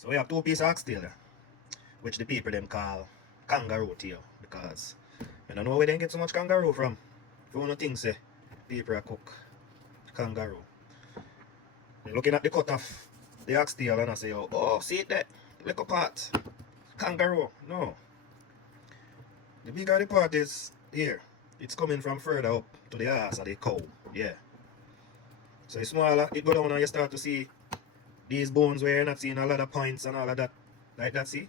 So we have two pieces of oxtail, which the people them call kangaroo tail, because I don't know where they get so much kangaroo from. If you want to think say people are cook kangaroo. You're looking at the cut off the oxtail and I say, oh, see it there, little part, kangaroo. No, the bigger the part is here. It's coming from further up to the ass of the cow. Yeah. So it's smaller, it go down and you start to see these bones where you're not seeing a lot of points and all of that. Like that, see?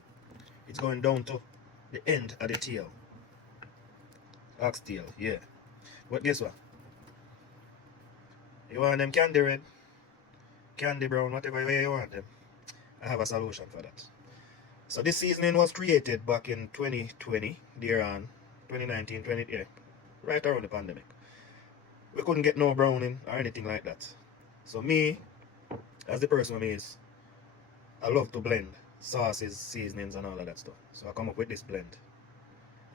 It's going down to the end of the tail. Oxtail, yeah. But guess what? You want them candy red, candy brown, whatever way you want them. I have a solution for that. So this seasoning was created back in 2020, there on 2019, 20, yeah, right around the pandemic. We couldn't get no browning or anything like that. So me, as the person who is, I love to blend sauces, seasonings and all of that stuff. So I come up with this blend.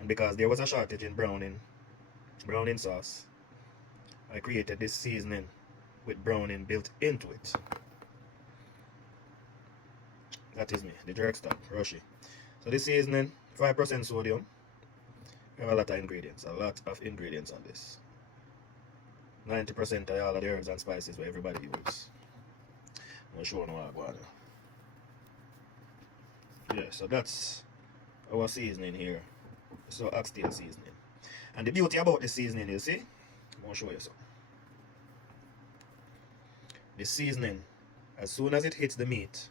And because there was a shortage in browning sauce, I created this seasoning with browning built into it. That is me, the jerk stop, Rushy. So this seasoning, 5% sodium. We have a lot of ingredients on this. 90% of all of the herbs and spices where everybody uses. I'm sure no what yeah, so that's our seasoning here. So oxtail seasoning. And the beauty about this seasoning, you see, I'm going to show you something. The seasoning, as soon as it hits the meat,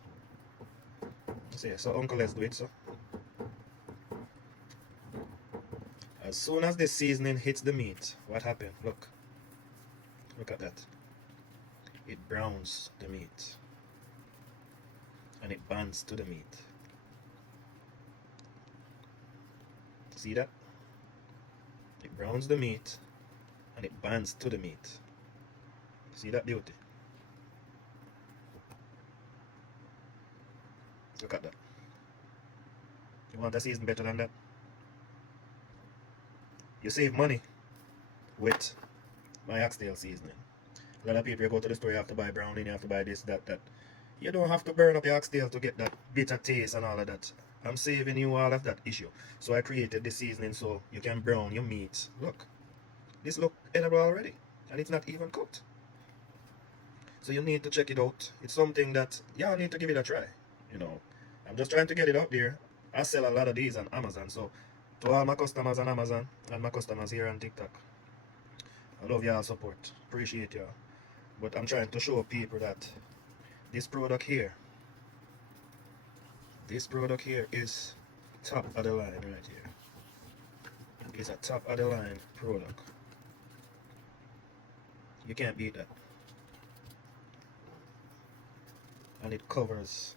see, so uncle, let's do it, so. As soon as the seasoning hits the meat, what happened? Look at that. It browns the meat. And it bonds to the meat. See that? It browns the meat and it bonds to the meat. See that beauty? Look at that. You want a season better than that? You save money with my oxtail seasoning. A lot of people, you go to the store, you have to buy browning, you have to buy this, that. You don't have to burn up your oxtail to get that bitter taste and all of that. I'm saving you all of that issue. So I created this seasoning so you can brown your meat. Look, this look edible already, and it's not even cooked. So you need to check it out. It's something that y'all need to give it a try. You know, I'm just trying to get it out there. I sell a lot of these on Amazon. So to all my customers on Amazon and my customers here on TikTok, I love y'all support. Appreciate y'all. But I'm trying to show people that this product here is top of the line right here. It's a top of the line product. You can't beat that. And it covers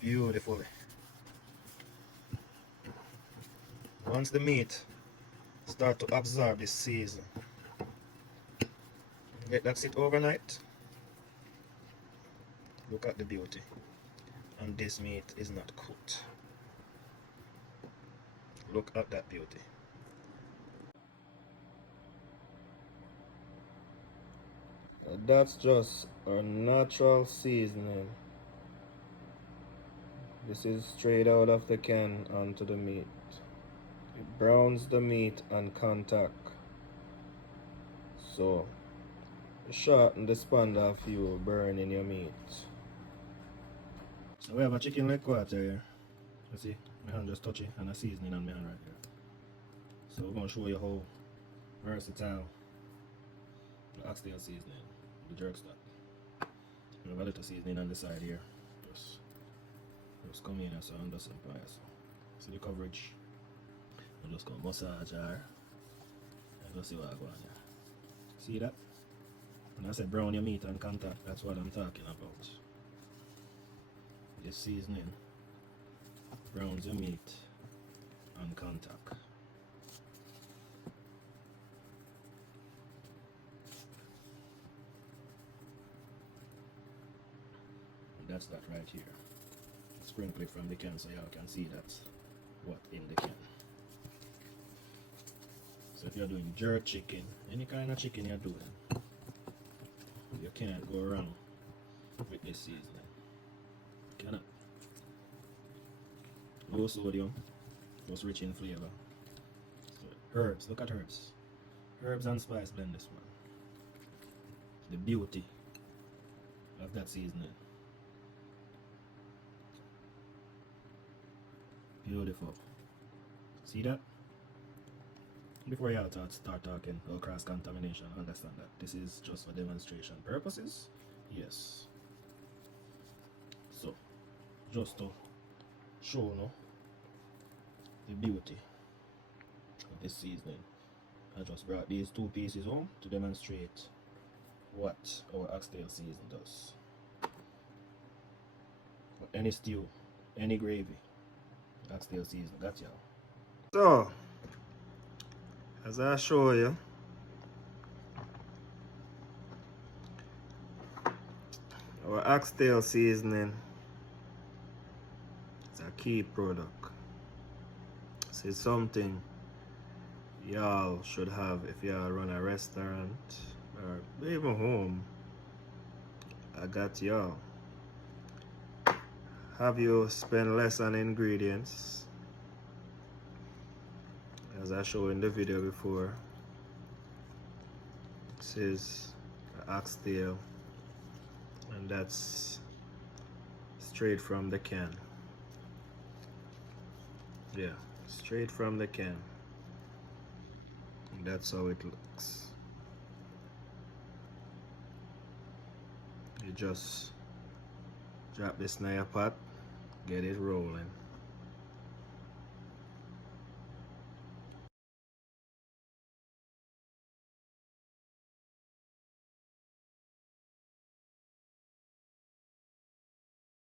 beautifully. Once the meat start to absorb this season, let that sit overnight. Look at the beauty. And this meat is not cooked. Look at that beauty. That's just a natural seasoning. This is straight out of the can onto the meat. It browns the meat on contact. So shorten the span of you burning your meat. So we have a chicken leg quarter here. You see, my hand just touch it and a seasoning on my hand right here. So we're going to show you how versatile the oxtail seasoning, the jerk stock. We have a little seasoning on the side here. Just come in and so under some pies. See the coverage? I'm just going to massage her and just see what I go on here. See that? When I say brown your meat on contact, that's what I'm talking about. This seasoning browns your meat on contact. And that's that right here. Sprinkle it from the can so y'all can see that's what in the can. So if you're doing jerk chicken, any kind of chicken you're doing, you can't go wrong with this seasoning. Cannot. Low sodium, just rich in flavor. So, herbs, look at herbs. Herbs and spice blend this one. The beauty of that seasoning. Beautiful. See that? Before y'all start talking about cross contamination, understand that this is just for demonstration purposes. Yes. So, just to show no the beauty of this seasoning, I just brought these two pieces home to demonstrate what our oxtail season does. For any stew, any gravy, oxtail season, got y'all. So, as I show you, our oxtail seasoning is a key product. This is something y'all should have if y'all run a restaurant or even home. I got y'all. Have you spend less on ingredients, as I showed in the video before. This is oxtail, and that's straight from the can. Yeah, straight from the can. And that's how it looks. You just drop this in your pot, get it rolling.